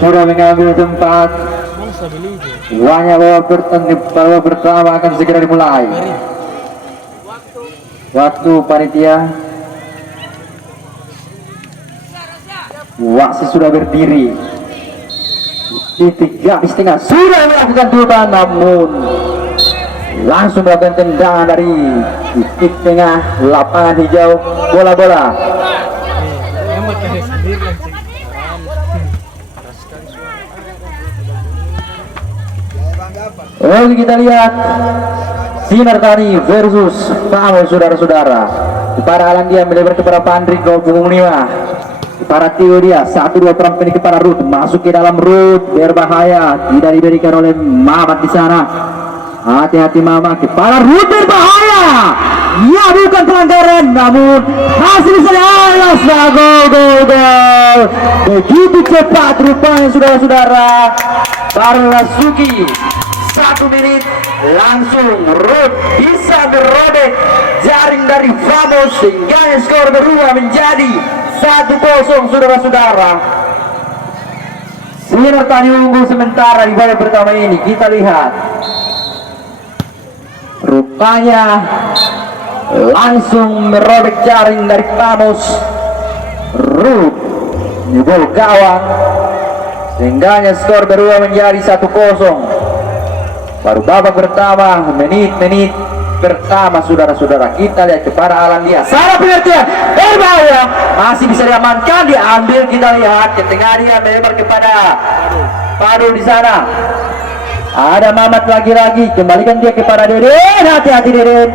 sudah mengambil tempat. Banyak babak pertama akan segera dimulai. Waktu panitia. Wasit sudah berdiri. Titik garis tengah sudah melakukan tutupan, namun langsung melakukan tendangan dari titik tengah lapangan hijau. Bola-bola. Oke, kita lihat Sinar Tani versus Pamos, saudara-saudara. Para Alan dia melebar kepada Pandrik gol punggung 5. Para Tio dia 1-2 perang ini kepada Ruth, masuk ke dalam Ruth, berbahaya, tidak diberikan oleh Mamat di sana. Hati-hati Mamat, kepada Ruth, berbahaya. Ya, bukan pelanggaran, namun masih bisa dialas. Gol. Begitu cepat rupanya, saudara-saudara. Barlasuki 1 menit langsung Ruth bisa merobek jaring dari Famos sehingga skor berubah menjadi 1-0, saudara-saudara. Sinar Tani unggul sementara di babak pertama ini. Kita lihat rupanya langsung merobek jaring dari Famos. Ruth nyebol gawang sehingga skor berubah menjadi 1-0. Baru babak pertama, menit pertama, saudara-saudara. Kita lihat kepada Alan dia, salah pengertian, berbahaya, masih bisa diamankan, diambil. Kita lihat ke tengah dia, melebar kepada Padul di sana. Ada Mamat lagi-lagi, kembalikan dia kepada Deden. Hati-hati Deden,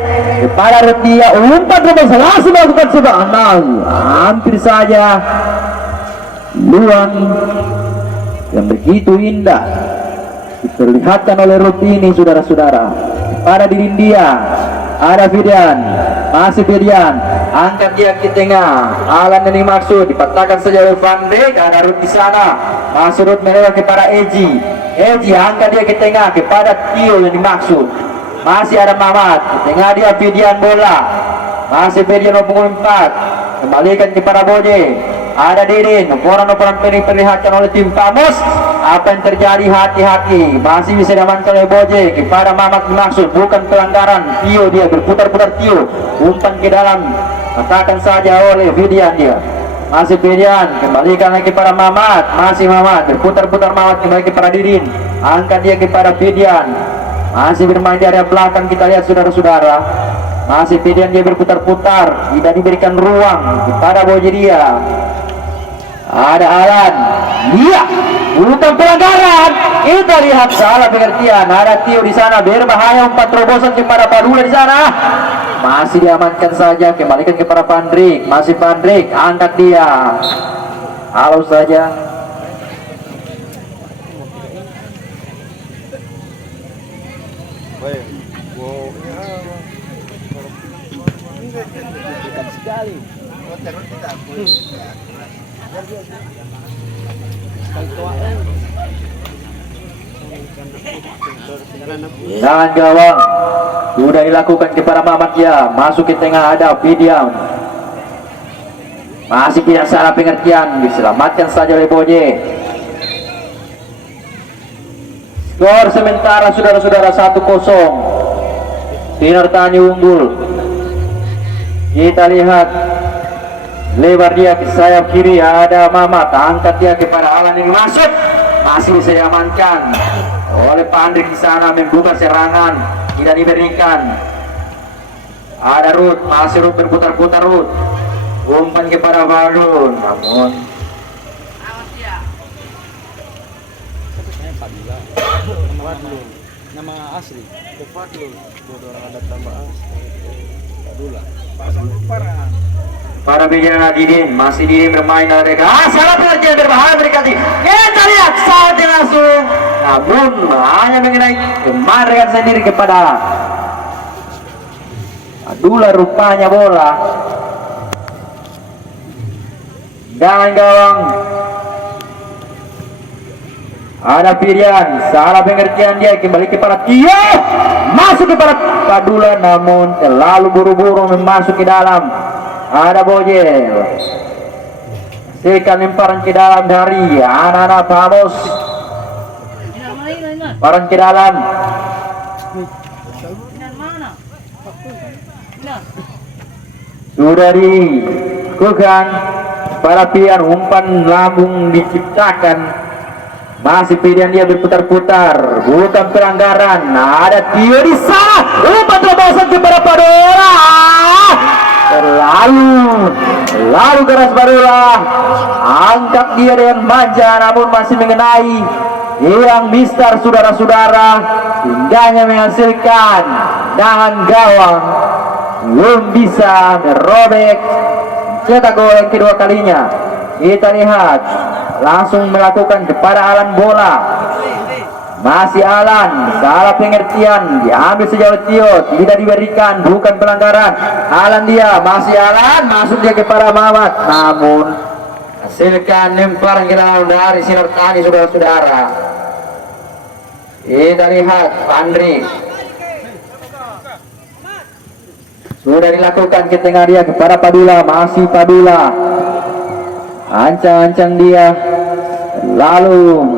kepada Ruth dia, umpat terus langsung melakukan sebuah hampir saja luang yang begitu indah diperlihatkan oleh Ruth ini, saudara-saudara. Pada diri dia ada Fidian, masih Fidian, angkat dia ke tengah. Alan yang dimaksud dipatahkan saja oleh Van Dijk. Ada Ruth di sana, masih Ruth melewat kepada Eji, angkat dia ke tengah kepada Tio yang dimaksud. Masih ada Mamat, di tengah dia Fidian bola, masih Fidian nomor 4, kembalikan kepada Boje. Ada Deden, ukuran-ukuran diperlihatkan oleh tim Pamos. Apa yang terjadi, hati-hati, masih bisa diamankan oleh Boje kepada Mamat dimaksud, bukan pelanggaran. Tio dia berputar-putar, Tio umpan ke dalam, katakan saja oleh Fidian dia. Masih Fidian, kembalikan lagi kepada Mamat, masih Mamat berputar-putar, Mamat kembali kepada Didin, angkat dia kepada Fidian, masih bermain di area belakang. Kita lihat, saudara-saudara, masih Fidian dia berputar-putar, tidak diberikan ruang kepada Boje dia. Ada Alan, iya, bukan pelanggaran. Kita lihat salah pengertian. Ada Tio di sana, berbahaya, umpan terobosan kepada Padula di sana. Masih diamankan saja, kembalikan kepada Pandrik. Masih Pandrik, angkat dia. Halo saja. Sekali. Dan gawang sudah dilakukan kepada Mamat ya, masuk ke tengah. Ada Fidian, masih tidak salah pengertian, diselamatkan saja oleh Boje. Skor sementara, saudara-saudara, 1-0. Sinar Tani unggul. Kita lihat lebar dia ke sayap kiri, ada Mamat, angkat dia kepada Alan yang masuk, masih bisa diamankan oleh Pandrik di sana, membuka serangan, tidak diberikan. Ada Ruth, masih Ruth berputar-putar, Ruth umpan kepada Balun, namun nama asli Fadlul, orang ada tambah Padula. para bicara Didin, masih Didin bermain dari salah pengertian, berbahaya berkati. Kita lihat saat langsung, namun hanya mengenai kemarin sendiri kepada Padula rupanya bola. Dan gawang ada Fidian, salah pengertian dia, kembali kepada Tio, masuk kepada Padula, namun terlalu buru-buru masuk ke dalam. Ada Boje, Sekan lemparan ke dalam dari anak-anak Pamos. Lemparan ke dalam. Sudah dilakukan para pilihan umpan lambung diciptakan. Masih pilihan dia berputar-putar, bukan pelanggaran. Ada Tio di sana, umpan terobosan kepada Padula. Lalu keras Padula, angkat dia dengan manja, namun masih mengenai hilang mistar saudara-saudara, hingganya menghasilkan tangan gawang belum bisa merobek cetak gol yang kedua kalinya. Kita lihat langsung melakukan kepada Alan bola. Masih Alan, salah pengertian, diambil sejauh Tio, tidak diberikan, bukan pelanggaran. Alan dia, masih Alan, masuk dia kepada Mamat, namun hasilkan lemparan ke dalam dari Sinar Tani saudara-saudara. Kita lihat Pandri sudah dilakukan ke tengah dia kepada Padula, masih Padula, ancang-ancang dia, lalu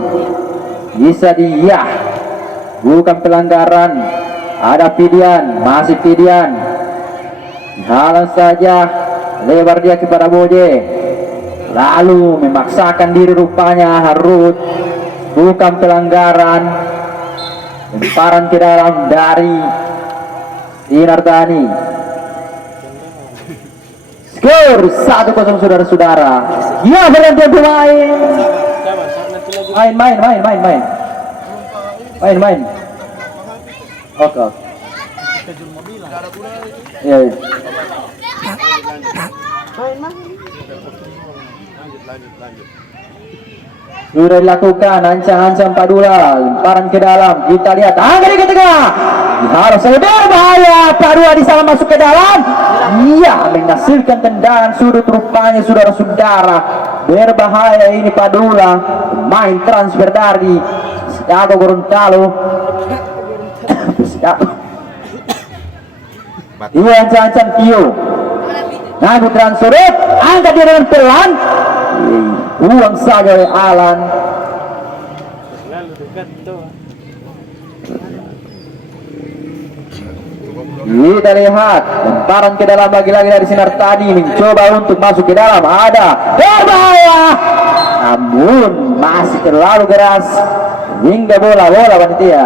bisa dia, bukan pelanggaran. Ada Pidian, masih Pidian, halang saja, lebar dia kepada Boje, lalu memaksakan diri rupanya Harut, bukan pelanggaran. Lemparan ke dalam dari Sinar Tani. Skor 1-0 saudara-saudara. Ya, berhenti pemain. Main. Oke. Iya. Lanjut. Sudah dilakukan, ancang-ancang Padula, lemparan ke dalam. Kita lihat, angkat ke tengah. Harus berbahaya. Padula di sana masuk ke dalam. Iya, menghasilkan tendangan sudut rupanya saudara-saudara. Berbahaya ini Padula, main transfer dari Chicago Gorontalo. Iya, ancang-ancang Tio. Namun transfer, angkat dia dengan pelan. Buang saja oleh Alan. Lalu dekat tuh. Kita lihat lemparan ke dalam lagi-lagi dari Sinar Tani, mencoba untuk masuk ke dalam, ada berbahaya, namun masih terlalu keras hingga bola panitia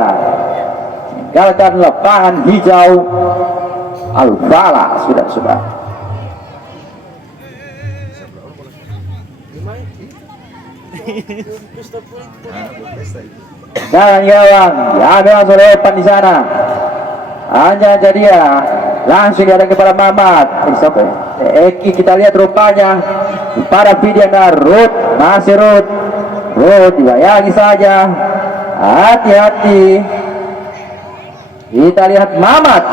tinggalkan lapangan hijau Al-Fala. Sudah jangan gawang diambil langsung oleh Evan di sana. Hanya dia langsung ada kepada Mamat. Eki kita lihat rupanya para Pidian Ruth, masih Ruth dibayangi saja, hati-hati. Kita lihat Mamat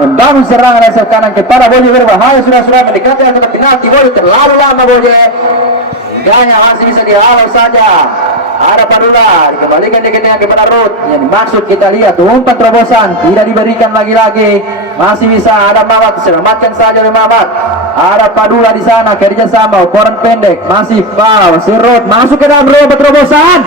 membangun serangan dari kanan kepada Boje, berbahaya, sudah mendekati ke penalti. Boje terlalu lama, Boje hingganya masih bisa dihalau saja. Ada Padula, dikembalikan kepada Ruth. Yang dimaksud kita lihat umpan terobosan tidak diberikan lagi-lagi. Masih bisa ada Mamat, diselamatkan saja oleh Mamat. Ada Padula di sana, kerjasama ukuran pendek, masih foul. Si Ruth masuk ke dalam umpan terobosan,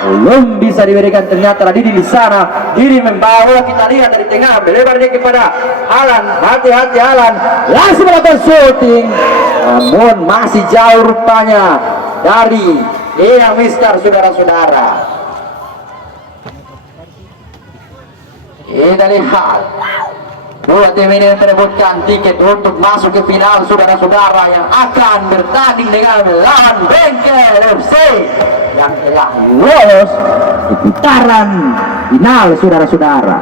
belum bisa diberikan. Ternyata Didi di sana, Didi membawa, kita lihat dari tengah, melebar dia kepada Alan. Hati-hati Alan, langsung melakukan shooting, namun masih jauh rupanya dari yang mister saudara-saudara. Kita lihat dua tim ini merebutkan tiket untuk masuk ke final saudara-saudara, yang akan bertanding dengan melawan Bengkel FC yang telah lolos di putaran final saudara-saudara.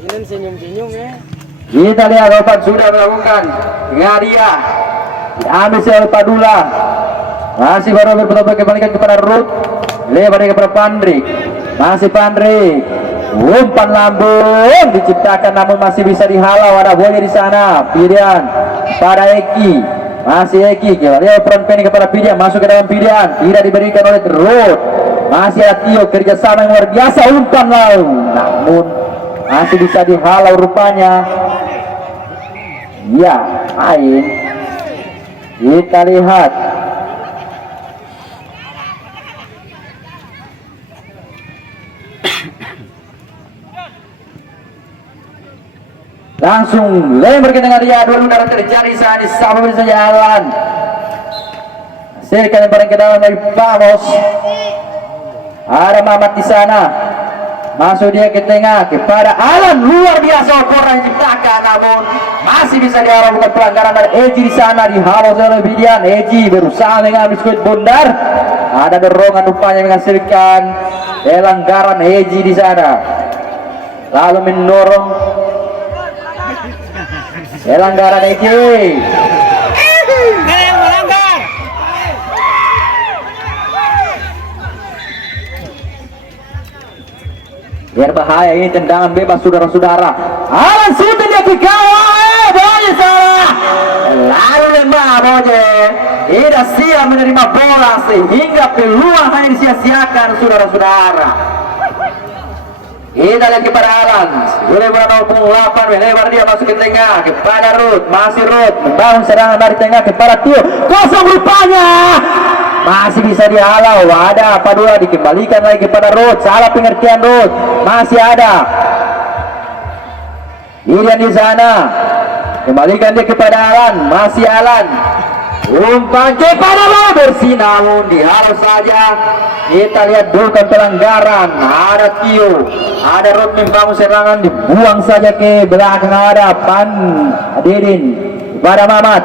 Ini senyum-senyum ya. Kita lihat obat sudah melakukan hadiah, diambil oleh Padula, masih baru berputar kembalikan kepada Ruth, lebar kepada Pandri, masih Pandri, umpan lambung diciptakan namun masih bisa dihalau. Ada Boye di sana, Pidian pada Eki, masih Eki, dia peran pendek kepada Pidian, masuk ke dalam Pidian, tidak diberikan oleh Ruth. Masih ada Tio, kerjasama yang luar biasa, umpan lalu, namun masih bisa dihalau rupanya. Ya, bermain. Kita lihat. Langsung lempar ke tengah dia, dua udara terjadi saat disambung bisa jalan. Hasilkan lemparan ke dalam dari Vamos. Ada Mamat di sana. Masuk dia ke tengah kepada Alan, luar biasa bola yang diciptakan, namun masih bisa diarah, bukan pelanggaran dari Eji di sana, dihalau oleh Bidian. Eji berusaha mengambil skuit bundar. Ada dorongan rupanya menghasilkan pelanggaran Eji di sana. Lalu mendorong pelanggaran Eji. Berbahaya ini, tendangan bebas saudara-saudara. Alan sudah dia ke gawang, Boje salah. Lalu lemah Boje tidak siap menerima bola sehingga peluang hanya disia-siakan saudara-saudara. Kita lihat kepada Alan, boleh bola 08, melebar dia masuk ke tengah kepada Ruth, masih Ruth membangun serangan dari tengah kepada Tio, kosong rupanya. Masih bisa dihalau, ada apa dua, dikembalikan lagi kepada Ruth, salah pengertian Ruth, masih ada Irian di sana, kembalikan dia kepada Alan, masih Alan, umpan kepada bola bersih namun dihalau saja. Kita lihat bukan pelanggaran, ada Tio, ada Ruth membangun serangan, dibuang saja ke belakang, ada Pan Didin pada Mamat,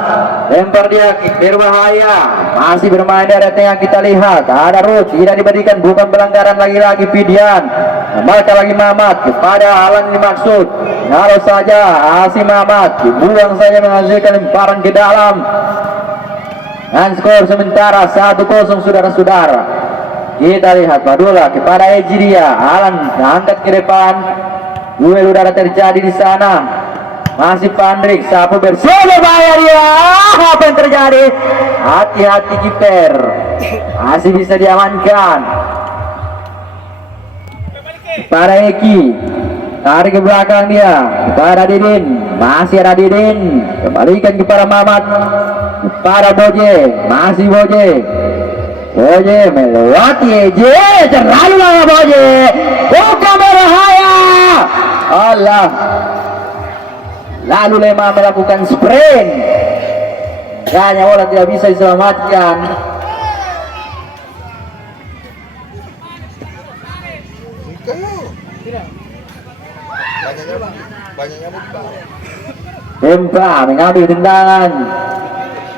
lempar dia berbahaya, masih bermain dari tengah. Kita lihat ada Ruth, tidak diberikan, bukan pelanggaran lagi-lagi Pidian, kembali lagi Mamat kepada Alan dimaksud, kalau saja Asim Mamat dibuang saja menghasilkan lemparan ke dalam, dan skor sementara 1-0 saudara-saudara. Kita lihat Padula kepada Eji dia, Alan angkat ke depan, duel udara terjadi di sana. Masih Pandrik, sapu bersih, berbahaya dia. Apa yang terjadi? Hati-hati kiper, masih bisa diamankan. Kepada Eki, tarik ke belakang dia kepada Didin, masih ada Didin, kembalikan kepada Mamat, kepada Boje, masih Boje. Boje melewati Eji, terlalu lama Boje, bukan berbahaya. Allah. Lalu Lema melakukan sprint, hanya bola tidak bisa diselamatkan. Dempa mengambil tendangan,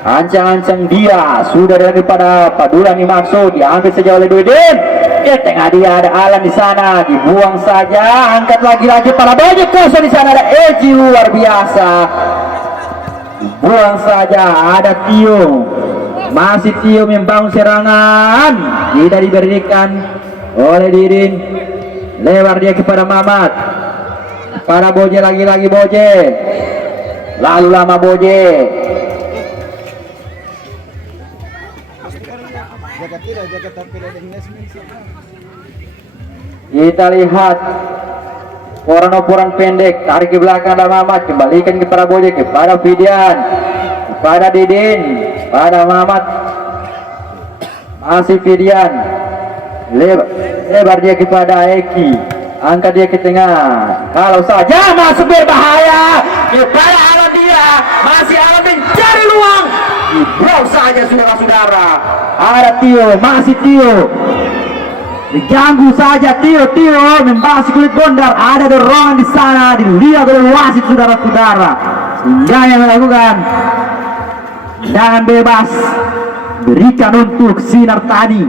ancang-ancang dia sudah daripada Padula dimaksud, diambil saja oleh Dudin. Di tengah dia ada Alan di sana, dibuang saja, angkat lagi-lagi para banyak kosong di sana, ada Eji luar biasa, buang saja, ada Tio, masih Tio membangun serangan, tidak diberikan oleh Didin, lewat dia kepada Mamat, para Boje lagi-lagi Boje, lalu lama Boje. Kita lihat operan pendek, tarik ke belakang ada Mamat, kembalikan kepada Boje, kepada Fidian, kepada Didin, pada Mamat, masih Fidian, lebar dia kepada Eki, angkat dia ke tengah, kalau saja masuk berbahaya kepada Alan dia, masih Alan mencari ruang, dibuang saja saudara-saudara. Ada Tio, masih Tio, diganggu saja Tio membahas kulit bondar, ada dorongan di sana, dilihat oleh wasit saudara-saudara, sehingga yang melakukan tendangan bebas berikan untuk Sinar tadi.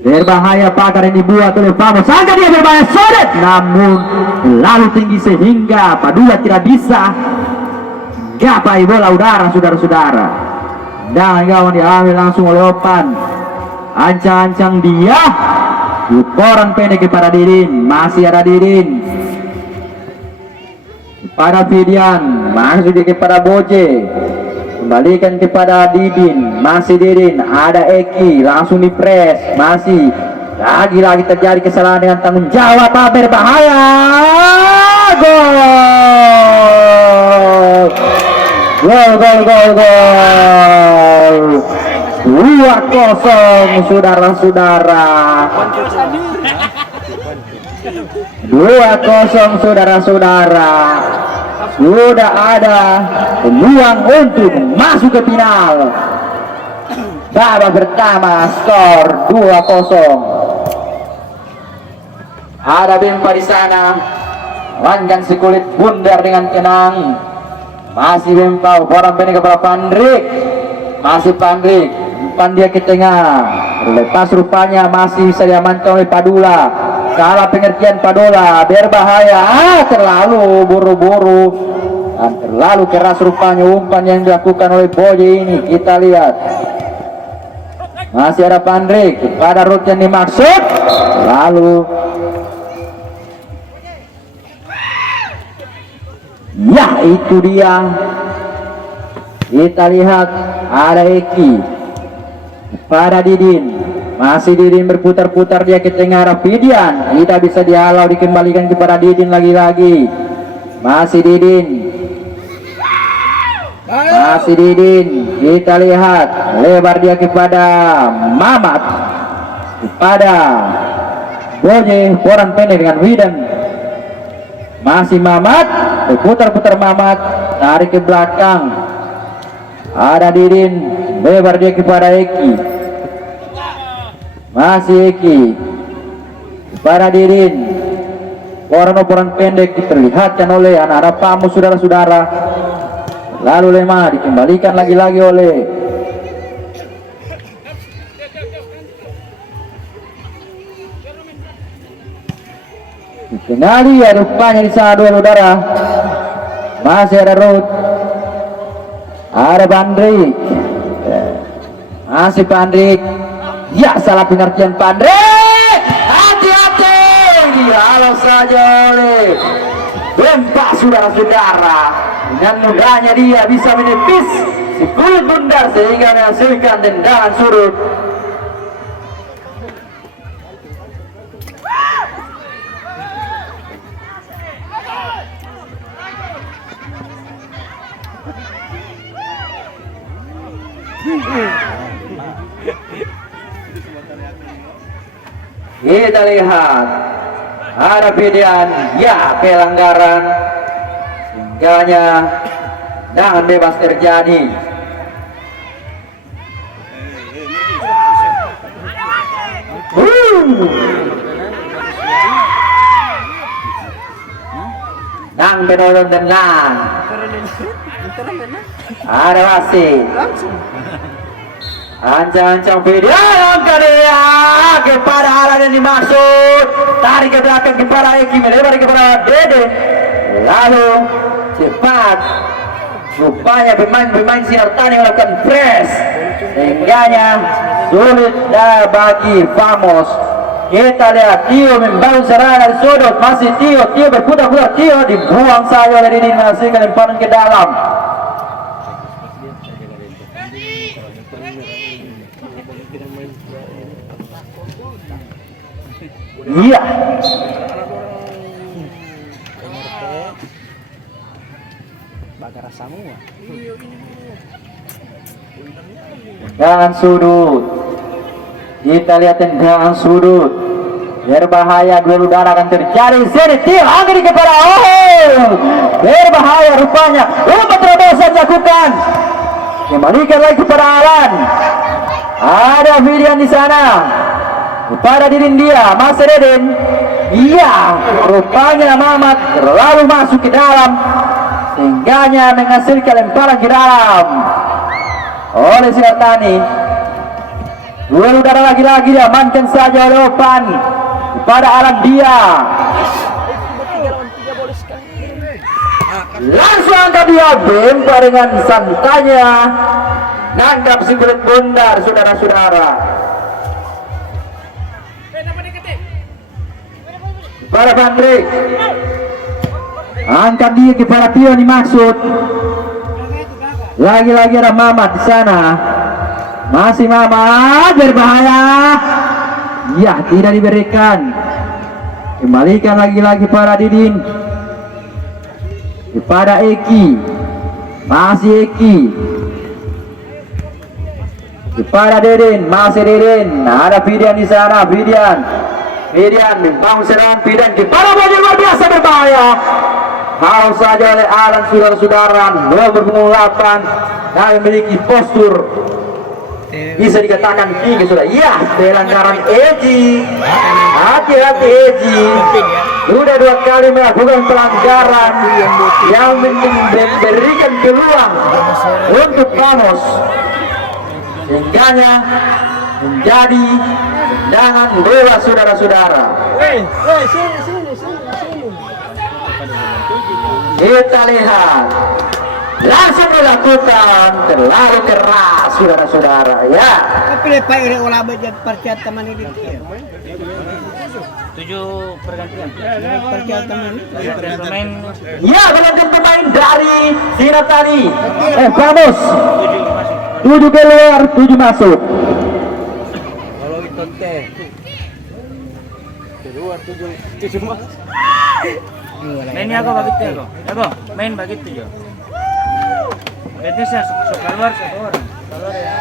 Berbahaya pagar yang dibuat oleh Vamos, sangka dia berbahaya sodet, namun lalu tinggi sehingga Padula tidak bisa gapai bola udara saudara-saudara, dan gawang diambil langsung oleh Opan, ancang-ancang dia, pukulan pendek kepada Didin, masih ada Didin kepada Fidian, masuk dia kepada Boje, kembalikan kepada Didin, masih Didin, ada Eki, langsung dipres, masih lagi-lagi terjadi kesalahan dengan tanggung jawab, berbahaya, gol, gol, gol, gol, gol, 2-0 saudara-saudara, 2-0 saudara-saudara. Sudah ada peluang untuk masuk ke final. Babak pertama skor 2-0. Ada Bempa di sana, langgan si kulit bundar dengan tenang. Masih Bempa, orang pendek kepada Pandrik. Masih Pandrik, umpan dia ke tengah. Lepas rupanya masih bisa diamankan oleh Padula. Salah pengertian Padola, berbahaya, terlalu buru-buru dan terlalu keras rupanya umpan yang dilakukan oleh Boje ini. Kita lihat, masih ada Pandrik pada rute yang dimaksud, lalu ya itu dia. Kita lihat ada Eki pada Didin. Masih Didin berputar-putar dia ke tengah Rafidian, tidak bisa dihalau, dikembalikan kepada Didin lagi-lagi. Masih Didin, masih Didin, kita lihat lebar dia kepada Mamat, kepada Boje, orang pendek dengan Widan. Masih Mamat, berputar-putar Mamat, tarik ke belakang. Ada Didin, lebar dia kepada Eki. Masih Eki kepada Didin, orang pendek diperlihatkan oleh anak-anak Pamu saudara-saudara, lalu lemah dikembalikan lagi-lagi oleh dikenali ya rupanya di sana dua saudara. Masih ada Ruth, ada Pandrik, masih Pandrik. Ya, salah pengertian Pandrik, hati-hati, dihalau saja oleh Bempa saudara-saudara. Dengan mudahnya dia bisa menepis si kulit bundar sehingga menghasilkan tendangan surut. Kita lihat ada Fidian, ya pelanggaran singgahnya dan bebas terjadi. Nang penolong tenang. Ada wasit. Ancang-ancang video angkat dia kepada alat yang dimaksud, tarik ke belakang kepada Eki, melebar kepada Dede, lalu cepat rupanya pemain Sinartani melakukan press sehingganya sulit bagi Famos. Kita lihat Tio membangun serangan dari sudut, masih Tio berputar-putar, Tio dibuang saja oleh Didin, menghasilkan lemparan ke dalam. Iya. Tendangan sudut. Kita lihat tendangan sudut. Berbahaya, duel udara akan terjadi. Sini Tio angkat kepada berbahaya rupanya. Umpan terobosan dilakukan. Kembalikan lagi kepada Alan. Ada Fidian di sana. Kepada Didin dia, masih Didin. Iya, rupanya Mamat terlalu masuk ke dalam, sehingganya menghasilkan lemparan ke dalam oleh Sinartani. Duel udara lagi-lagi diamankan saja oleh Opan kepada Alan dia. Langsung angkat dia, Bempa dengan santainya nangkap si kulit bundar, saudara-saudara. Para Pandrik angkat dia kepada Tio dimaksud, lagi-lagi ada Mamat di sana. Masih Mamat berbahaya. Ya, tidak diberikan. Kembalikan lagi-lagi para Didin kepada Eki. Masih Eki kepada Deden, masih Deden. Ada Fidian di sana, Fidian membangun serangan, Fidian kepada Boje, luar biasa berbahaya. Harus saja oleh Alan, saudara-saudara, nomor 28 dan memiliki postur bisa dikatakan tinggi sudah. Ya, pelanggaran Eji. Hati-hati Eji. Sudah 2 kali melakukan pelanggaran yang memberikan peluang untuk Ramos. Sehingganya menjadi tendangan bola, saudara-saudara. Kita lihat, langsung dilakukan, terlalu keras, saudara-saudara. Ya. Tapi lepas ini olah bejat percaya teman ini dia. 7 pergantian. Percaya teman ini. Pemain Ya, bergantian pemain dari Sinar tadi. Ramos. 7 keluar, 7 masuk. Kalau itu teh keluar 7 mas. mainnya aku begitu ya kok. Aku main begitu jo. Berarti saya keluar satu orang. Keluar ya.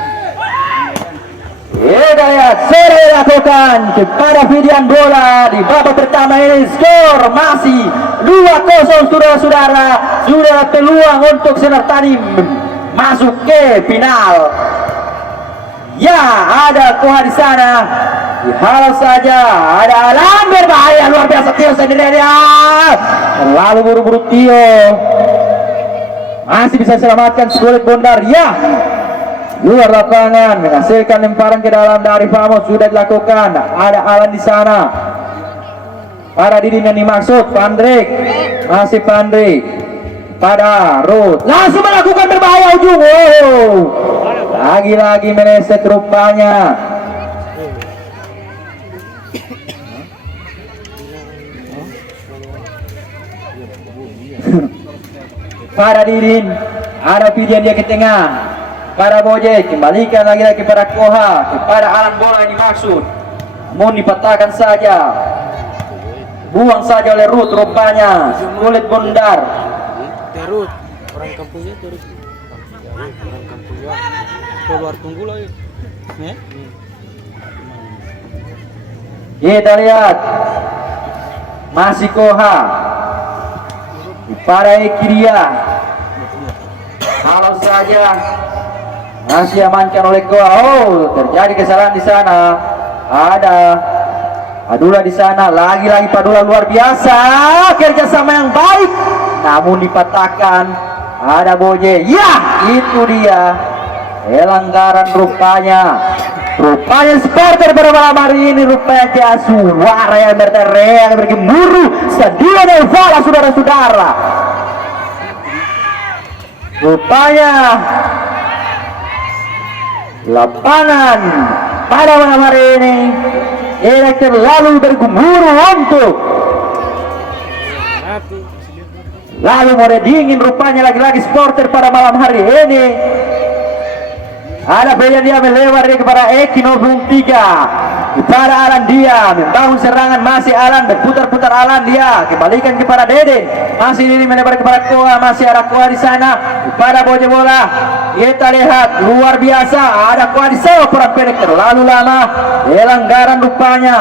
Hidayat sore lakukan kepada Fidian bola di babak pertama ini. Skor masih 2-0, saudara-saudara. Sudah peluang untuk Sinar tadi masuk ke final. Ya, ada Koha di sana. Dihalau saja. Ada Alan berbahaya luar biasa. Tio sendiri dia. Terlalu buru-buru Tio. Masih bisa selamatkan Sulit Bondar. Ya, luar lapangan menghasilkan lemparan ke dalam dari Famos sudah dilakukan. Ada Alan di sana. Para Didin yang dimaksud Pandrik. Masih Pandrik pada Ruth. Langsung melakukan berbahaya ujung. Wow. Lagi-lagi meleset rupanya. Pada Didin, ada Fidian dia ke tengah. Pada Boje, kembalikan lagi-lagi kepada Koha, kepada Alan bola yang dimaksud. Mau dipatahkan saja. Buang saja oleh Ruth rupanya. Sulit Bondar. Terus orang kampungnya terus. Orang kampungnya keluar tunggu lagi. Ya? Kita lihat. Masih Koha. Kepada Ekiria. Kalau saja masih amankan oleh Koha. Oh, terjadi kesalahan di sana. Ada Padula di sana. Lagi-lagi Padula luar biasa. Kerjasama yang baik. Namun dipatahkan. Ada Boje. Ya, itu dia. Pelanggaran rupanya. Rupanya supporter pada malam hari ini rupanya dia suara yang berteriak bergemuruh sedia Nelvala, saudara-saudara. Rupanya lapangan pada malam hari ini tidak terlalu bergemuruh untuk lalu mau dingin rupanya lagi-lagi supporter pada malam hari ini. Ada pilihan dia melewat dia kepada Eki 03 kepada Alan dia membangun serangan masih Alan berputar-putar Alan dia kembalikan kepada Deden masih ini melebar kepada Koha masih ada Koha di sana kepada Boje bola kita lihat luar biasa ada Koha di sana perang pendek terlalu lama pelanggaran rupanya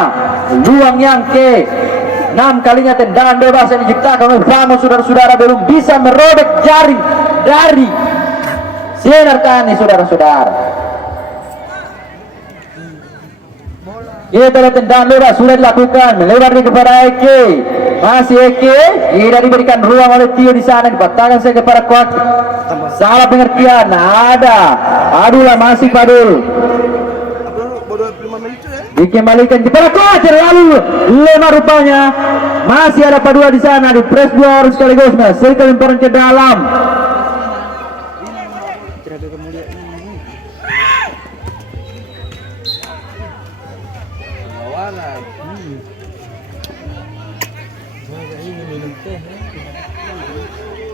peluang yang ke 6 kalinya tendangan bebas yang diciptakan oleh Famos saudara-saudara belum bisa merobek jaring dari Sinar Tani saudara-saudara. Kita lihat tendangan bebas sudah dilakukan melebar kepada Eki masih Eki tidak diberikan ruang oleh Tio di sana dipatahkan saya kepada Kuat salah pengertian ada Adulah masih Padul dikembalikan kepada Kuat terlalu lemah rupanya masih ada Padula di sana di press 2 orang sekaligus menghasilkan lemparan ke dalam.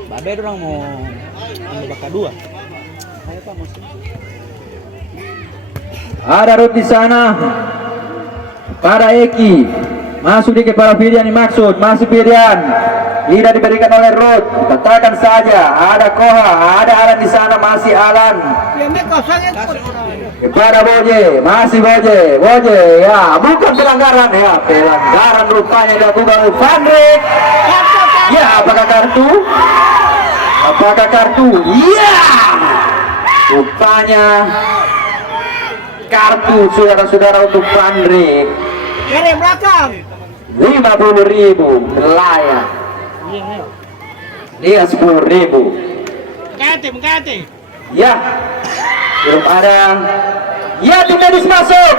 Babe orang mau bakar 2. Ayo Pak musim. Ada Ruth di sana. Pada Eki. Masuk di kepala Firdian dimaksud. Masih Firdian. Tidak diberikan oleh Ruth. Katakan saja. Ada Koha. Ada Alan di sana. Masih Alan. Ya, ini kosong ya. Kepada Boje. Masih Boje. Boje. Ya. Bukan pelanggaran. Ya. Pelanggaran rupanya dilakukan oleh Van Dijk. Ya. Apakah kartu? Apakah kartu? Ya. Rupanya kartu saudara-saudara untuk Van Dijk. Dari belakang. 50.000 layak. Dia 10.000. Mengganti. Ya, belum ada. Ya, tim medis masuk.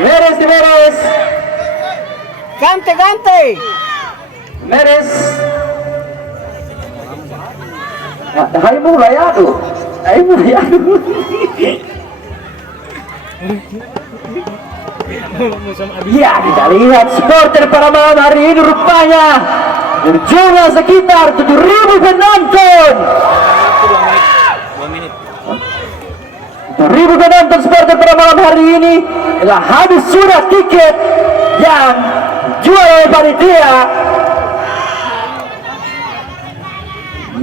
Beres. Ganti. Beres. Hai mulai aduh. Ya, kita lihat supporter pada malam hari ini rupanya berjumlah sekitar 7.000 penonton. 7.000 penonton supporter pada malam hari ini telah habis sudah tiket yang jual oleh panitia.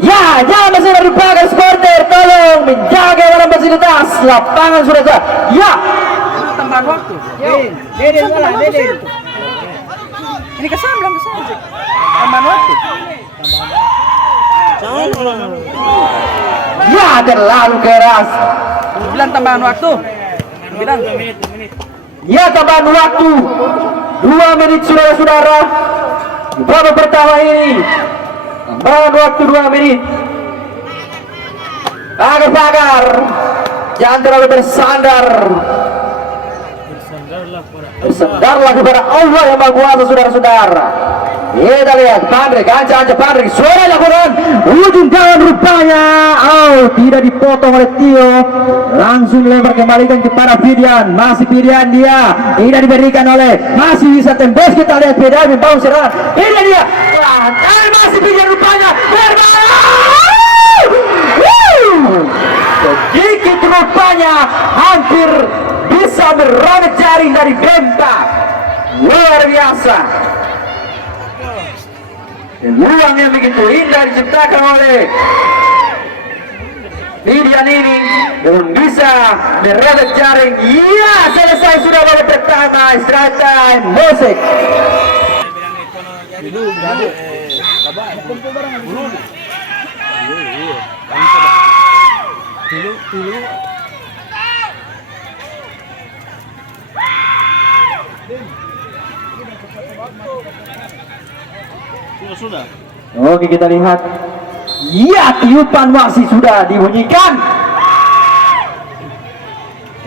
Ya, jangan masih dipakai supporter, tolong menjaga barang fasilitas lapangan sudah sah. Ya, Tambahan waktu. Dede. Ini kesana belum kesana. Tambahan waktu. ya terlalu keras. Bilang tambahan waktu. Bilang 2 menit, 2 menit. Ya, tambahan waktu 2 menit saudara-saudara. Di babak pertama ini tambahan waktu 2 menit. Pagar, jangan terlalu bersandar. Bersandarlah kepada Allah yang Maha Kuasa, saudara-saudara. Kita lihat Pandrik, anca Pandrik, suara lakukan ujung tangan rupanya. Tidak dipotong oleh Tio. Langsung dilempar kembalikan kepada Firdian. Masih Firdian dia. Tidak diberikan oleh. Masih bisa tembus, kita lihat Firdian membangun serangan. Ini dia. Masih Firdian rupanya. Sedikit rupanya hampir bisa merobek jaring dari Benta. Luar biasa. Peluang yang begitu indah diciptakan oleh Firdian ini belum bisa merobek jaring. Iya, selesai sudah babak pertama. Extra time, musik. Dulu. Sudah. Oke, kita lihat. Ya, tiupan masih sudah dibunyikan.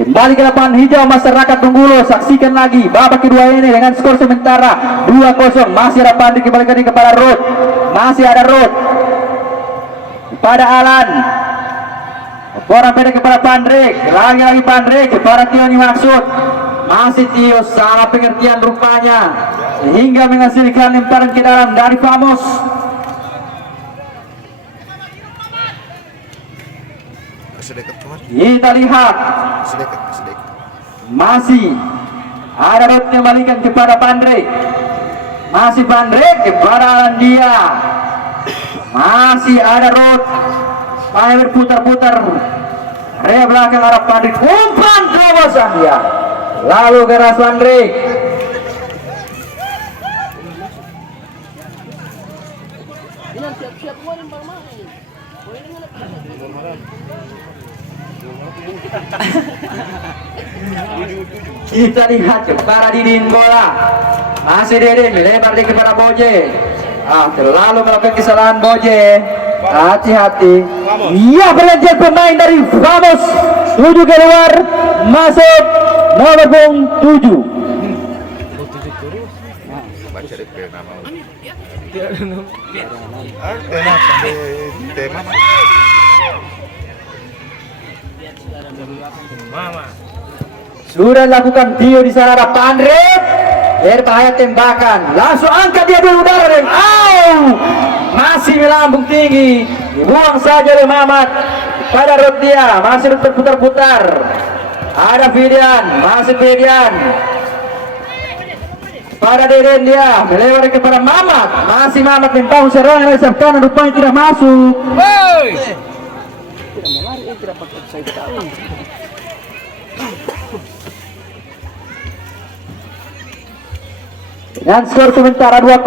Kembali ke lapangan hijau masyarakat Bengkulu. Saksikan lagi babak kedua ini dengan skor sementara 2-0. Masih ada Pandrik kembalikan kepada Ruth. Masih ada Ruth kepada Alan. Orang pendek kepada Pandrik. Lagi Pandrik kepada Tio dimaksud. Masih Tio, salah pengertian rupanya sehingga menghasilkan lemparan ke dalam dari Famos. Kita lihat masih ada Ruth yang balikan kepada Pandrik. Masih Pandrik kepada Alandia. Masih ada Ruth. Main berputar-putar. Area belakang arah Pandrik. Umpan terobosan dia. Lalu keras Pandrik. Kita lihat kepada Didin bola. Masih Didin melebar kepada Boje. Terlalu melakukan kesalahan Boje. Hati-hati. Iya, pergantian pemain dari Famos. 7 keluar, masuk nomor 7. Baca DP nama. Mama. Sudah lakukan Tio di sana, ada Pandrik. Berbahaya tembakan. Langsung angkat dia dulu udara dan masih melambung tinggi. Dibuang saja oleh Mamat pada Ruth dia. Masih berputar-putar. Ada Fidian, masih Fidian. Pada Deden dia melewati kepada Mamat, masih Mamat membangun serangan dari sayap kanan, rupanya tidak masuk. Dan skor sementara 2-0.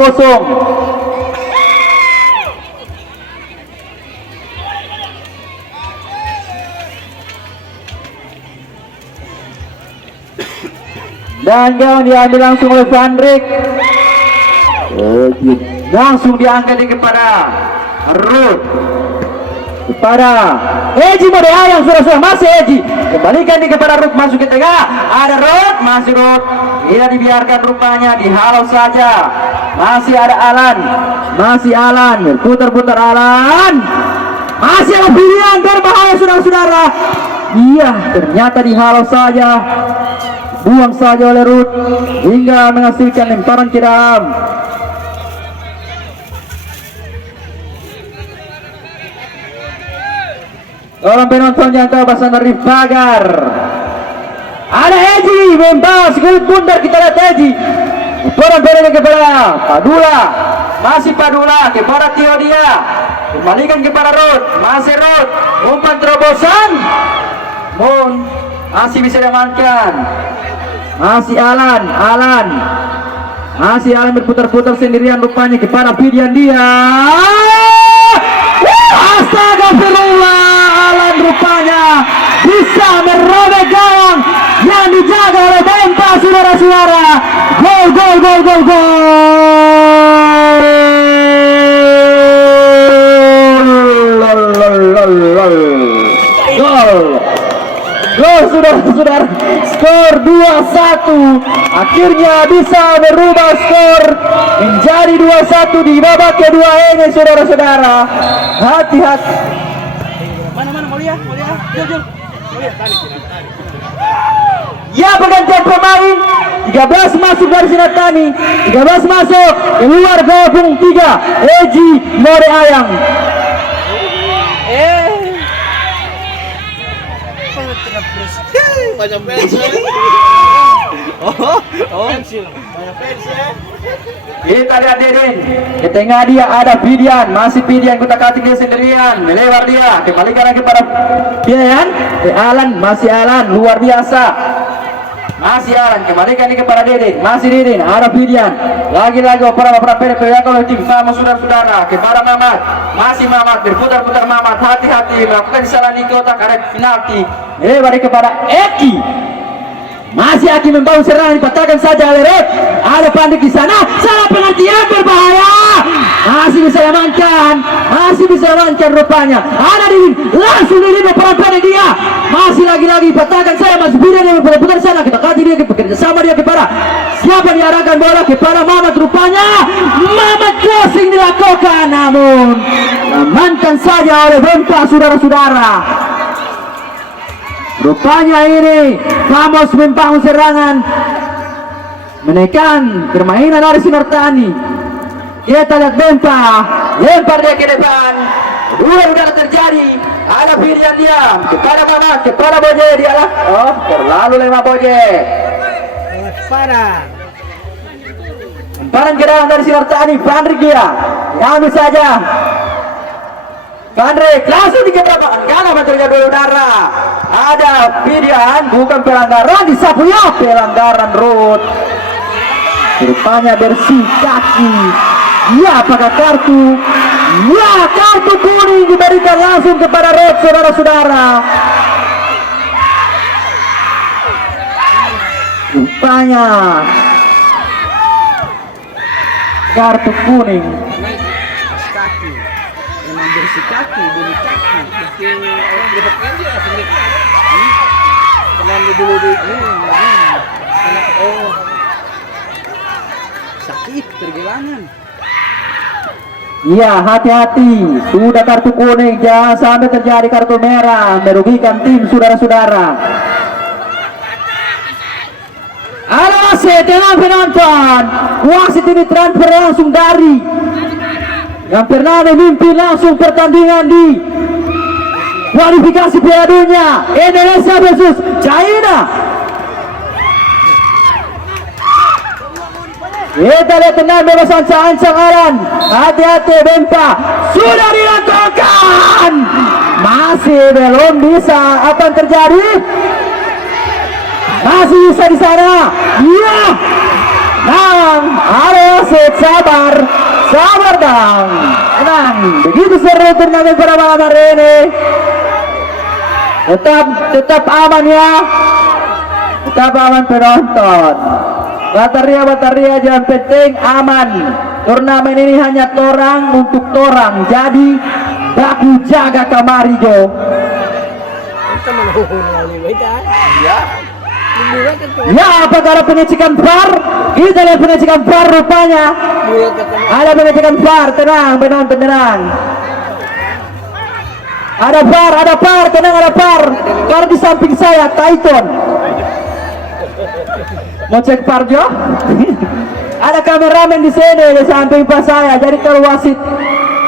Dan gawang diambil langsung oleh Van Dijk. Langsung diangkat kepada Ruth. Kepada Eji mau diayang, sudah masih Eji. Kembalikan kepada Ruth, masuk ke tengah. Ada Ruth, masih Ruth. Tidak dibiarkan rupanya, dihalau saja. Masih ada Alan. Masih Alan, berputar-putar Alan. Masih ada pilihan berbahaya saudara-saudara. Iya, ternyata dihalau saja. Buang saja oleh Ruth hingga menghasilkan lemparan ke dalam. Orang penonton yang tahu bahasa dari pagar. Ada Eji membawa sekulit bundar, kita lihat Eji. Orang penonton kepada Padula, masih Padula kepada Tio dia. Kembalikan kepada Ruth, masih Ruth. Umpan terobosan. Masih bisa diamankan. Masih Alan. Masih Alan berputar-putar sendirian rupanya kepada Fidian dia. Astagfirullah, Alan rupanya bisa merobek gawang yang dijaga oleh Bempa, saudara-saudara. Gol. Gol, saudara-saudara. Skor 2-1. Akhirnya bisa merubah skor menjadi 2-1 di babak kedua ini, saudara-saudara. Hati-hati. Mana mau lihat? Jul. Ya, pergantian pemain. 13 masuk dari Sinatani. 13 masuk. Keluar gabung 3. Eji More Ayang. Banyak fans ya. Banyak fans ya. Kita lihat Deden. Di tengah dia ada Fidian, masih Fidian kita katik dia sendirian, melewar dia, kembalikan lagi pada Fidian. Alan, masih Alan, luar biasa. Masih Alan, kembalikan lagi kepada Deden, masih Deden, ada Fidian. Lagi-lagi opera PDP oleh tim sama saudara-saudara kepada Mamat, masih Mamat, berputar-putar Mamat, hati-hati melakukan kesalahan di kotak, ada penalti. Melewar kepada Eki. Masih Aki membangun serangan, dipatahkan saja oleh Red. Ada Pandik di sana, salah pengertian berbahaya. Masih bisa diamankan rupanya. Ada Didin, langsung Didin peran pendek dia. Masih lagi-lagi patahkan saya, masih Bidan yang berputar sana. Kita kasih dia bekerja sama dia kepada siapa diarahkan bola kepada Mamat rupanya. Mamat crossing dilakukan, namun amankan saja oleh Bempa, saudara-saudara. Rupanya ini Famos membangun serangan, menekan permainan dari Sinartani. Kita lihat Bempa lempar dia ke depan. Dua udara terjadi. Ada pilihan diam kepada Mamat, kepada Boje dia lah. Oh, terlalu lemah Boje. Parah. Lemparan ke dalam dari Sinartani. Van Dijk dia ambil saja. Van Dijk langsung dikebrakan, karena terjadi udara. Ada Fidian, bukan pelanggaran, disapu ya, pelanggaran Ruth. Rupanya bersih kaki. Ya, apakah kartu? Ya, kartu kuning diberikan langsung kepada Ruth, saudara-saudara. Rupanya kartu kuning. Kaki. Memang bersih kaki, bunyi kaki. Dapatkan dia sendiri. Dulu oh. Sakit, tergelangan. Iya, hati-hati. Sudah kartu kuning, jangan sampai terjadi kartu merah merugikan tim, saudara-saudara. Halo wasit, tenang penonton. Wasit ini transfer langsung dari yang pernah memimpin langsung pertandingan di kualifikasi Piala Dunia Indonesia versus China. Kita lihat tenang bebas ancang Alan. Hati-hati Bempa. Sudah dilakukan. Masih belum bisa. Apa yang terjadi? Masih bisa di sana. Iya. Nang, ada wasit, sabar. Sabar dong. Tenang. Begitu seru turnamen pada malam hari ini. Tetap aman ya. Tetap aman penonton. Bataria jangan penting aman. Turnamen ini hanya torang untuk torang. Jadi baku jaga kamari Jo. Kita menghubungi mereka. Ya. Ya, apakah ada pengecekan VAR? Kita lihat pengecekan VAR rupanya. Ada pengecekan VAR, tenang penonton tenang. Ada VAR, tenang ada VAR. VAR di samping saya, Titan. Mau cek VAR Jo? Ada kameramen di sini di samping pas saya. Jadi kalau wasit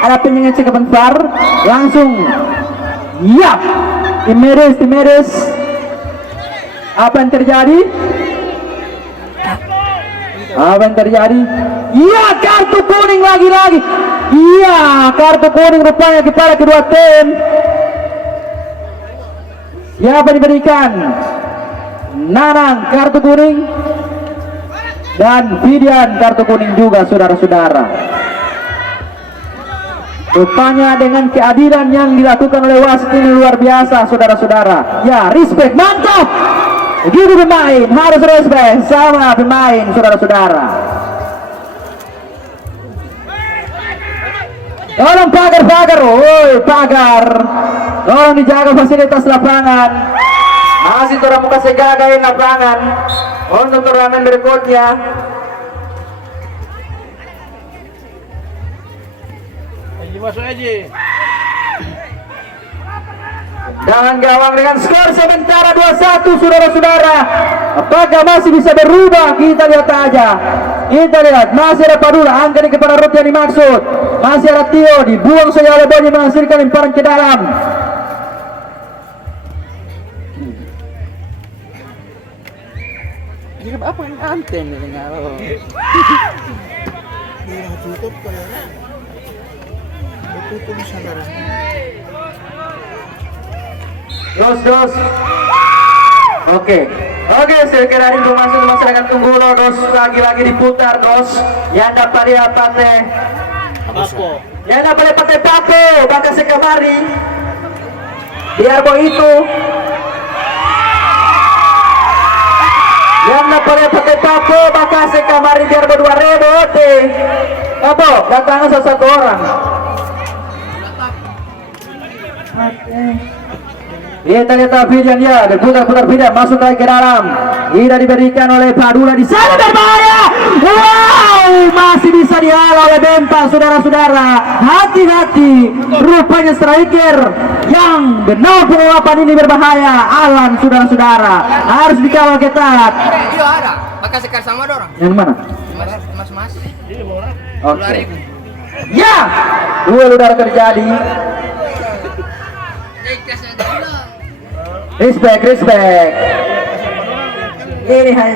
ada pengecekan VAR, langsung ya. Timeris. Apa yang terjadi? Iya, kartu kuning lagi. Iya, kartu kuning rupanya kepada kedua tim. Siapa diberikan? Nanang kartu kuning dan Fidian kartu kuning juga saudara-saudara. Rupanya dengan keadilan yang dilakukan oleh wasit ini luar biasa saudara-saudara. Ya, respect, mantap. Begitu pemain harus respect sama pemain saudara-saudara. Tolong pagar, woi pagar. Tolong dijaga fasilitas lapangan. Masih orang muka segagain lapangan untuk turnamen berikutnya. Masuk aja. Dengan gawang dengan skor sementara 2-1 saudara-saudara. Apakah masih bisa berubah? Kita lihat aja. Kita lihat masih ada Padula, angkat kepada Ruth yang dimaksud. Masih ada Tio, dibuang saja oleh Boni menghasilkan lemparan ke dalam. Jadi apa yang anten ini kalau Tutup kalau tutup saudara. Dos. Oke, sekarang informasi masyarakat Tunggulo dos lagi diputar dos. Yang dapat dapat Apa? Yang dapat papo, bakal sekamari. Biar bo itu. Yang dapat pakai papo, bakal sekamari biar bo 2.000 deh. Papo, datang satu orang. Kita lihat Fidian ya, berputar Fidian masuk lagi ke dalam. Tidak diberikan oleh Padula di sana berbahaya. Wow, masih bisa dihalau oleh Bempa saudara-saudara. Hati-hati, rupanya striker yang benar pengelapan ini berbahaya. Alan saudara-saudara harus dikawal ketat. Iya ada, bakal sekar sama orang. Yang mana? Mas. Oke. Ya, duel udara terjadi. Respect. Ini hanya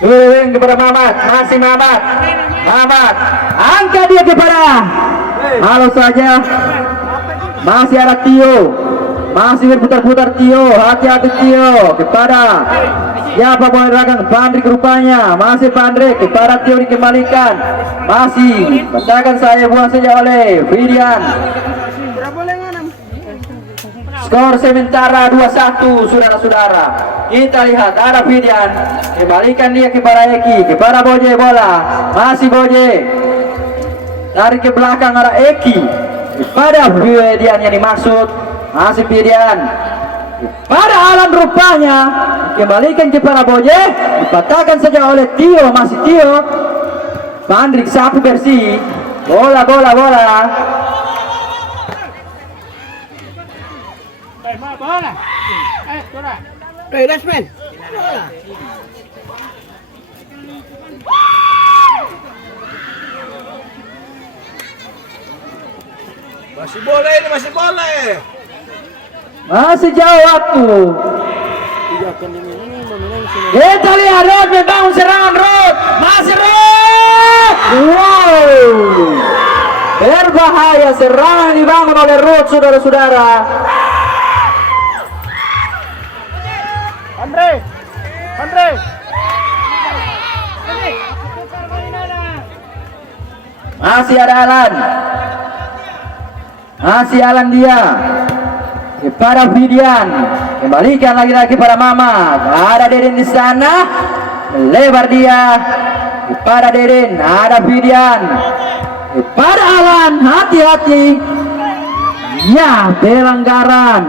Duel kepada Mamat, masih Mamat, angkat dia kepada halo saja, masih ada Tio, masih berputar Tio, hati-hati Tio kepada siapa boleh ragang Pandrik rupanya, masih Pandrik kepada Tio dikembalikan, masih katakan saya buang saja oleh Fidian. Skor sementara 2-1 saudara-saudara. Kita lihat ada Fidian, kembalikan dia kepada Eki, kepada Boje bola, masih Boje tarik ke belakang ada Eki kepada Fidian yang dimaksud, masih Fidian pada Alan rupanya kembalikan kepada Boje, dipatahkan saja oleh Tio, masih Tio. Pandrik sapu bersih, bola. Masih boleh ini, masih boleh. Masih jauh waktu. Kita lihat Rod membangun serangan Rod. Masih Rod. Wow. Berbahaya serangan dibangun oleh Rod, saudara-saudara. Andre. Masih ada Alan. Masih Alan dia. Kepada Fidian, kembalikan lagi-lagi pada Mamat. Ada Deden di sana, lebar dia. Kepada Deden, ada Fidian. Kepada Alan, hati-hati. Ya, pelanggaran.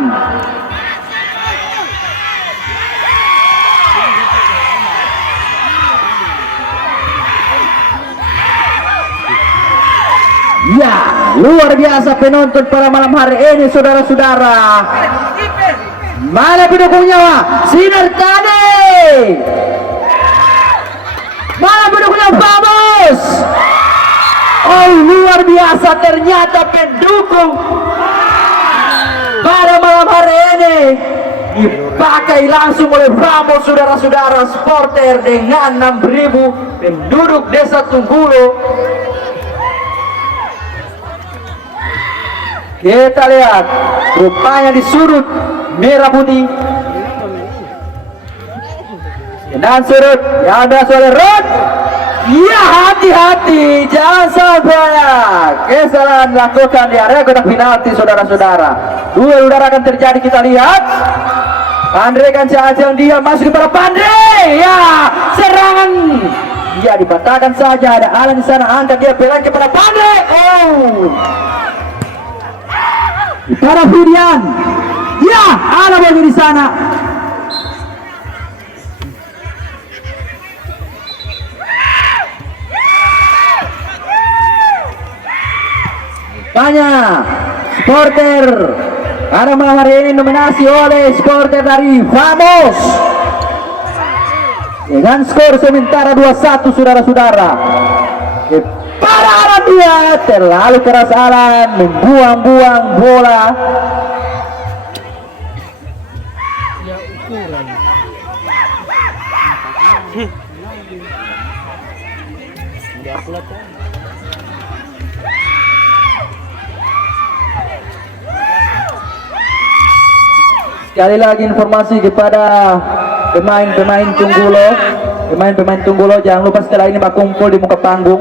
Ya, luar biasa penonton pada malam hari ini, saudara-saudara. Mana pendukungnya, Wak? Sinar tadi. Mana pendukungnya, Famos? Oh, luar biasa ternyata pendukung pada malam hari ini dipakai langsung oleh Famos, saudara-saudara. Supporter dengan 6.000 penduduk Desa Tunggulo. Kita lihat, rupanya disurut merah putih. Dan surut yang berasal oleh Rod. Ya, hati-hati, jangan sampai kesalahan dilakukan di area kotak penalti, saudara-saudara. Duel udara akan terjadi, kita lihat. Pandre kan Cajang, dia masuk kepada Pandre. Ya, serangan. Ya, dibatalkan saja. Ada Alan di sana, angkat dia pelan kepada Pandre. Oh. Para Fidian, ya, ada bagi di sana. Banyak supporter pada malam hari ini nominasi oleh supporter dari Famos dengan skor sementara 2-1, saudara-saudara. Para Alan dia terlalu keras, Alan membuang-buang bola. Sekali lagi informasi kepada pemain-pemain Tunggulo, jangan lupa setelah ini berkumpul di muka panggung.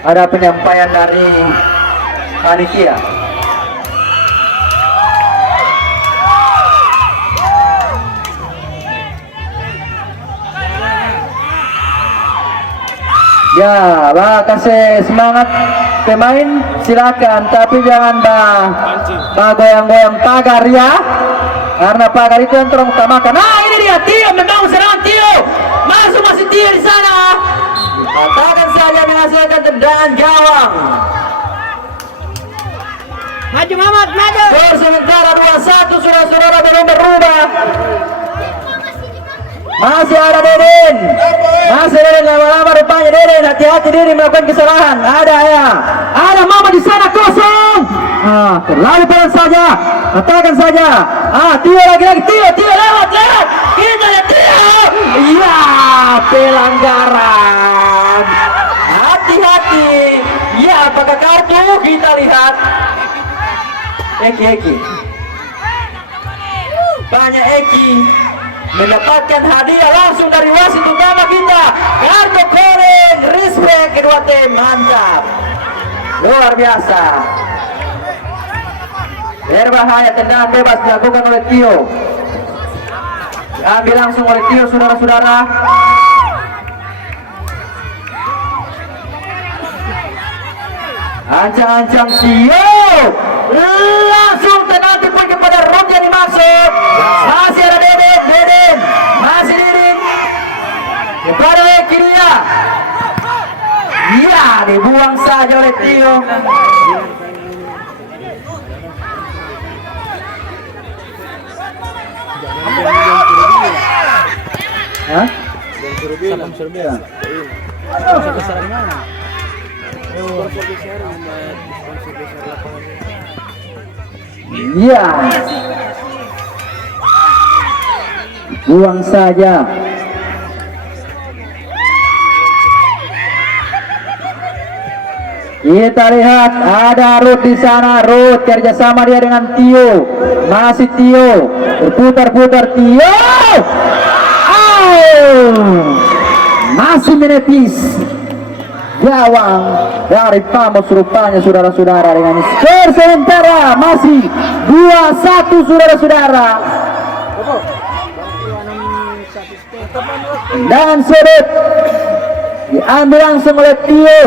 Ada penyampaian dari panitia. Ya, kasih semangat pemain, silakan, tapi jangan goyang-goyang pagar ya, karena pagar itu yang terutamakan. Nah, ini dia Tio membangun serangan. Tio masih Tio di sana. Katakan saja menghasilkan tendangan gawang. Maju Mamat, maju. Skor sementara 2-1, saudara-saudara, belum berubah. Masih ada Deden. Masih Deden, lama-lama rupanya Deden. Hati-hati Deden melakukan kesalahan. Ada Mama di sana kosong. Terlalu pelan saja. Katakan saja. Tio lagi-lagi. Tio lewat. Kita lihat Tio. Iya, pelanggaran. Hati-hati. Ya, apakah kartu? Kita lihat. Eki. Banyak Eki mendapatkan hadiah langsung dari wasit utama kita. Kartu kuning, respect kedua tim, mantap. Luar biasa. Berbahaya, tendangan bebas dilakukan oleh Tio. Diambil langsung oleh Tio, saudara-saudara. Ancang-ancang Tio. Langsung tenang pun kepada Rod yang dimaksud. Masih ada Deden. Masih Deden. Kepada Eki dia. Ya, dibuang saja oleh Tio. Sponsor bilang. Sponsor besar mana? Sponsor besar lapangan. Ya, buang saja. Kita lihat ada Ruth di sana. Ruth kerjasama dia dengan Tio. Masih Tio berputar-putar Tio. Masih menepis gawang dari Pamos rupanya saudara-saudara, dengan skor sementara masih 2-1 saudara-saudara. Dan sudut diambil langsung oleh Tio.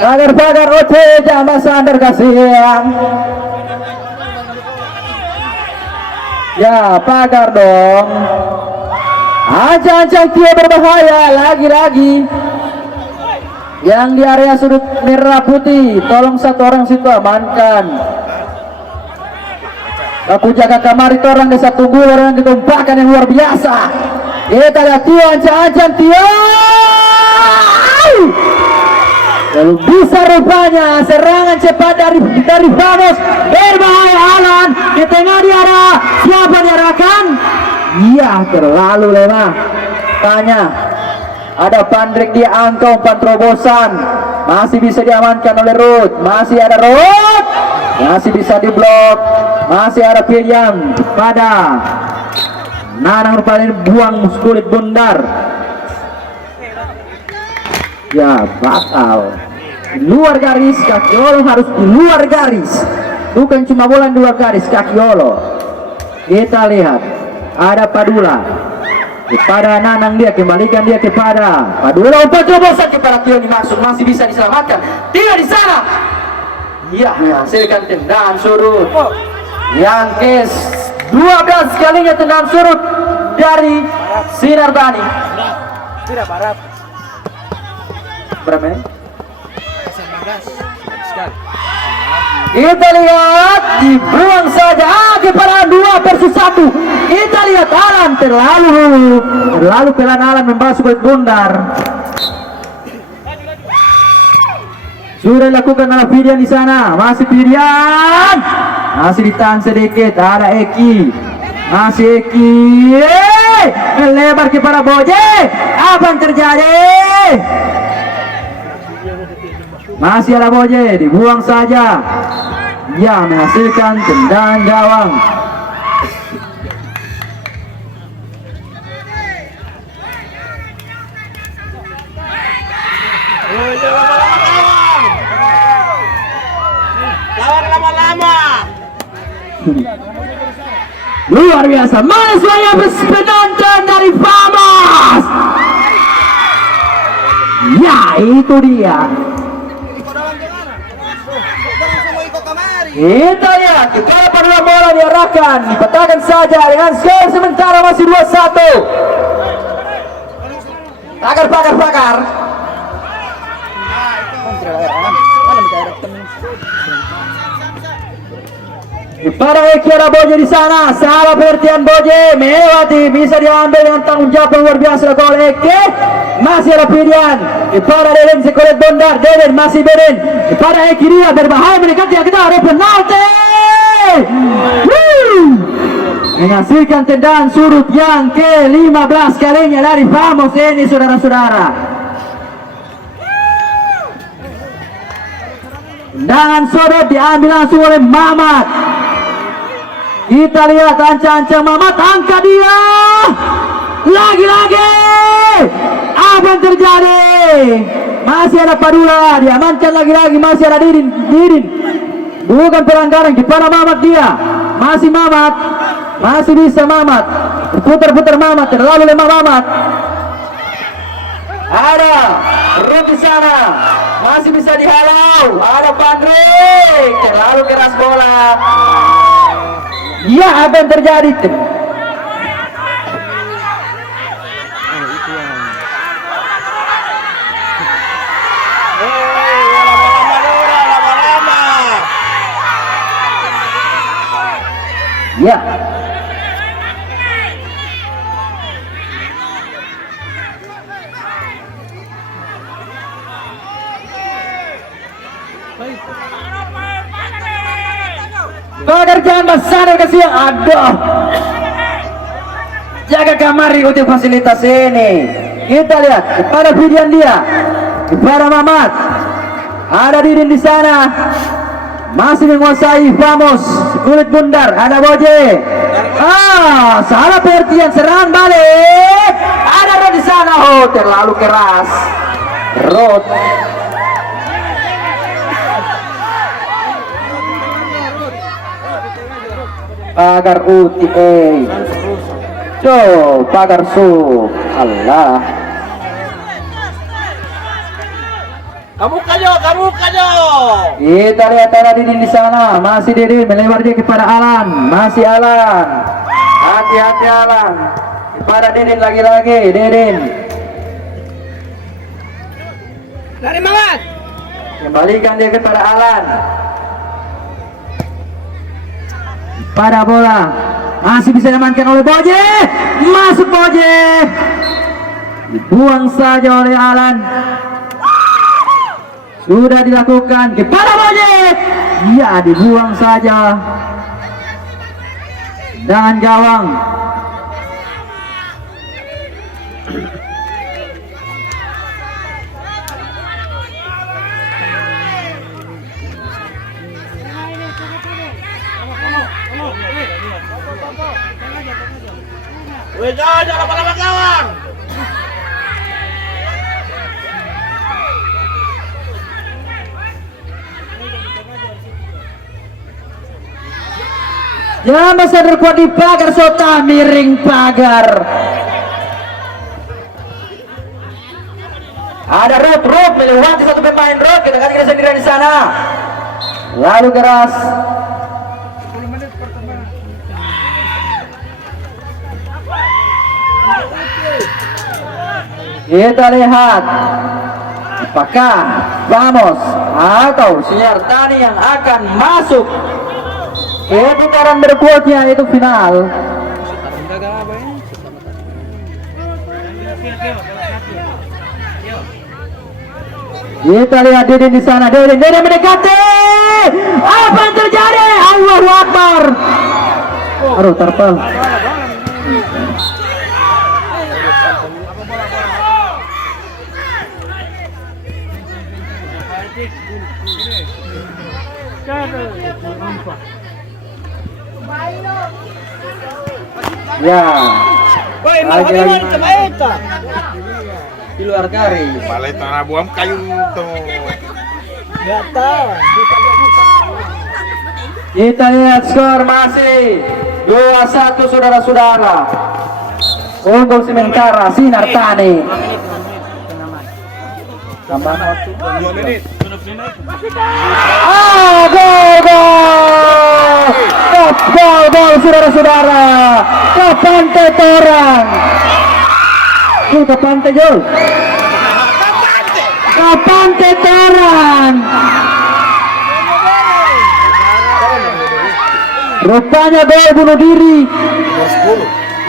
Pagar-pagar Oce jambah sandar kasihan. Ya pagar dong. Ancang-ancang Tio berbahaya lagi-lagi. Yang di area sudut merah putih, tolong satu orang situ amankan. Aku jaga kamar itu orang desa tunggu orang ditumpahkan yang luar biasa. Kita lihat Tio ancang-ancang Tio. Lalu bisa rupanya serangan cepat dari Vamos, berbahaya Alan di tengah dia ada siapa diarahkan? Iya terlalu lemah. Tanya ada Pandrik di angka umpan terobosan, masih bisa diamankan oleh Ruth, masih ada Ruth, masih bisa diblok, masih ada pilihan pada Nanang rupanya buang kulit bundar. Ya batal di luar garis, kaki Olo harus di luar garis, bukan cuma bola di luar garis, kaki Olo. Kita lihat ada Padula kepada Nanang, dia kembalikan dia kepada Padula, umpan terobosan kepada Tio dimaksud, masih bisa diselamatkan. Tio di sana, ya menghasilkan tendangan surut yang ke 12 kalinya tendangan surut dari Sinar Bani. Tidak barat. Berapa men? Sekali. Kita lihat dibuang saja kepada 2-1. Kita lihat Alan terlalu pelan Alan membasuh kulit bundar. Sudah dilakukan oleh Fidian di sana, masih Fidian, masih ditahan sedikit. Ada Eki, masih Eki, melebar kepada Boje. Apa yang terjadi? Masih ada Boje, dibuang saja. Ya menghasilkan tendangan gawang. Lawan lama-lama. Luar biasa, mana suara penonton dari Famas? Ya itu dia. Kita lihat kepala pada bola diarahkan, dipatahkan saja dengan skor sementara masih 2-1. Pakar. Kepada Eki ada Boje di sana, salah pengertian Boje, melewati, bisa diambil dengan tanggung jawab yang luar biasa oleh Eki. Masih ada Pidian, kepada Deden sekulit bondar, Deden masih Deden, kepada Eki dia berbahaya mendekati, kita ada penalti. Menghasilkan tendangan surut yang ke-15 kalinya dari Famos ini saudara-saudara. Tendangan surut diambil langsung oleh Mamat. Kita lihat ancang-ancang Mamat, angkat dia. Lagi-lagi. Apa yang terjadi? Masih ada Padula, diamankan lagi-lagi, masih ada Didin. Bukan pelanggaran kepada Mamat dia. Masih Mamat. Masih bisa Mamat. Putar-putar Mamat, terlalu lemah Mamat. Ada Rum di sana, masih bisa dihalau. Ada Pandrik, terlalu keras bola. Ya, apa yang terjadi? Ya. Pekerjaan besar kasih. Aduh. Jaga kamari untuk fasilitas ini. Kita lihat kepada Fidian dia, kepada Mamat. Ada Didin di sana. Masih menguasai Famos. Kulit bundar. Ada Boje. Salah pengertian, serangan balik. Ada Rod di sana. Oh, terlalu keras. Rod. Pagar UTA. Pagar su. Allah. Kamu kajo. Kita lihat ada Didin di sana. Masih Didin melempar dia kepada Alan. Masih Alan. Hati-hati Alan. Kepada Didin lagi-lagi. Didin. Lari Mamat. Kembalikan dia kepada Alan. Pada bola. Masih bisa diamankan oleh Boje. Masuk Boje. Dibuang saja oleh Alan. Sudah dilakukan kepada Boje. Ya, dibuang saja. Dan gawang. Jangan lama-lama kawan. Jangan besar terkuat di pagar Sota, miring pagar. Ada Rod melewati satu pemain Rod, kita kasih sendirian di sana. Lalu keras. Kita lihat apakah Famos atau Sinyartani yang akan masuk ke putaran berikutnya, itu final. Kita lihat Didin di sana. Didin mendekati. Apa yang terjadi? Allahu Akbar. Aduh, terpel. Ya. Lagi-lagi di luar garis. Balai tanah buam kayu tuh. Kita lihat skor masih 2-1 saudara-saudara. Unggul sementara Sinartani. Tambahan waktu 2 menit. Gol saudara-saudara. Ke pantai Torang. Ke pantai Jol. Ke pantai Torang. Rupanya gol bunuh diri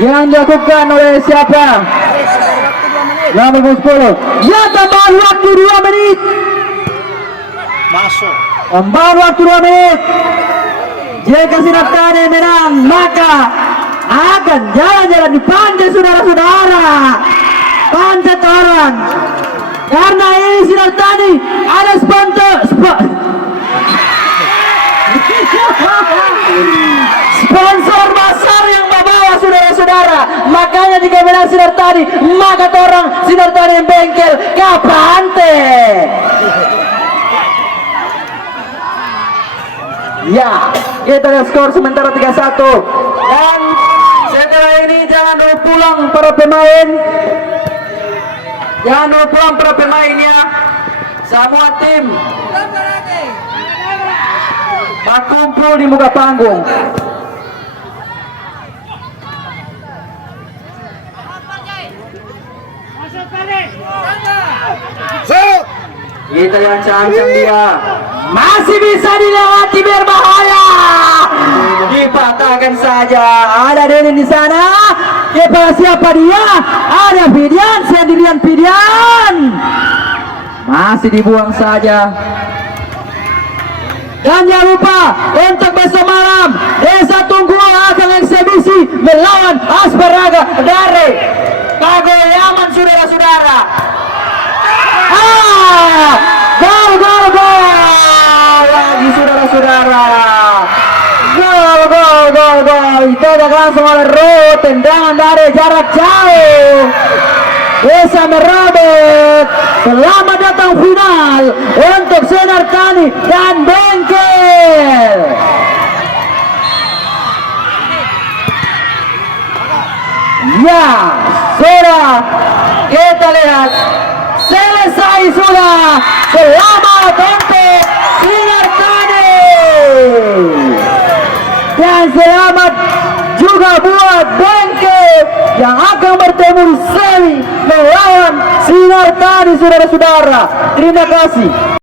yang dilakukan oleh siapa? Nomor 10. Ya, tambahan waktu 2 menit. Masuk. Tambahan waktu 2 menit. Jika Sinartani menang, maka akan jalan-jalan di pantai saudara-saudara. Pantai Torang. Karena ini Sinartani ada sponsor besar yang membawa saudara-saudara. Makanya jika menang Sinartani, maka Torang Sinartani yang bengkel ke pantai. Ya, kita lihat skor sementara 3-1. Dan setelah ini jangan dulu pulang para pemain. Jangan dulu pulang para pemain ya. Semua tim berkumpul di muka panggung. Kita yang cancang dia. Masih bisa dilewati berbahaya. Dipatahkan saja. Ada Didin di sana. Kepada siapa dia? Ada Fidian, sendirian Fidian. Masih dibuang saja. Dan jangan lupa untuk besok malam Sulaiman Asparaga dari Pagoyaman, saudara-saudara. Gol lagi, saudara-saudara. Gol. Ditembak langsung oleh Ruth, tendangan dari jarak jauh. Bisa merobek. Selamat datang final untuk Sinar Tani dan Bengkel. Ya, sudah kita lihat selesai sudah. Selamat untuk Sinar Tani dan selamat juga buat Bengkel yang akan bertemu di semi melawan Sinar Tani, saudara-saudara. Terima kasih.